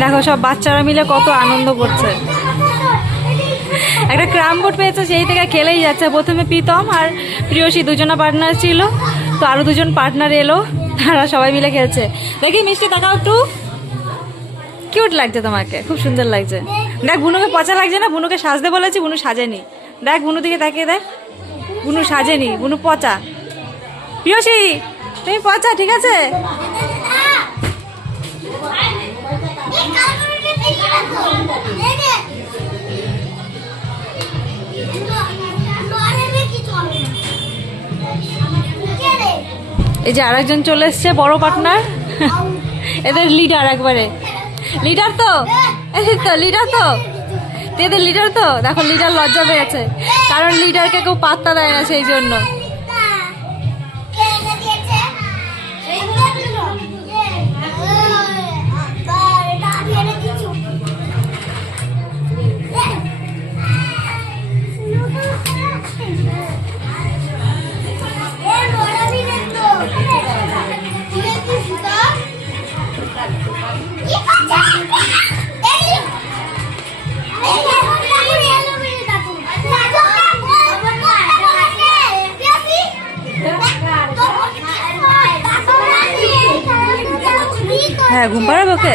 দেখো সব বাচ্চারা মিলে কত আনন্দ করছে। একটা ক্রাম বোর্ড পেয়েছে, সেই থেকে খেলেই যাচ্ছে। প্রথমে প্রীতম আর প্রিয়সী দুজনা পার্টনার ছিল, তো আরো দুজন পার্টনার এলো, তারা সবাই মিলে খেলছে। দেখি মিষ্টি তাকাও একটু, কিউট লাগছে তোমাকে, খুব সুন্দর লাগছে। দেখ বুনুকে পচা লাগছে না? বুনুকে সাজতে বলেছি, বুনু সাজেনি। দেখ বুনু দিকে তাকিয়ে দেখ, বুনু সাজেনি, বুনু পচা। প্রিয়সী তুমি পচা, ঠিক আছে? এই যে আরেকজন চলে এসছে, বড় পার্টনার, এদের লিডার একবারে। লিডার তো, এই তো লিডার তো, এদের লিডার তো। দেখো লিডার লজ্জা পেয়েছে, কারণ লিডারকে কেউ পাত্তা দেয় না, সেই জন্য। হ্যাঁ ঘুম পাড়াবে ওকে।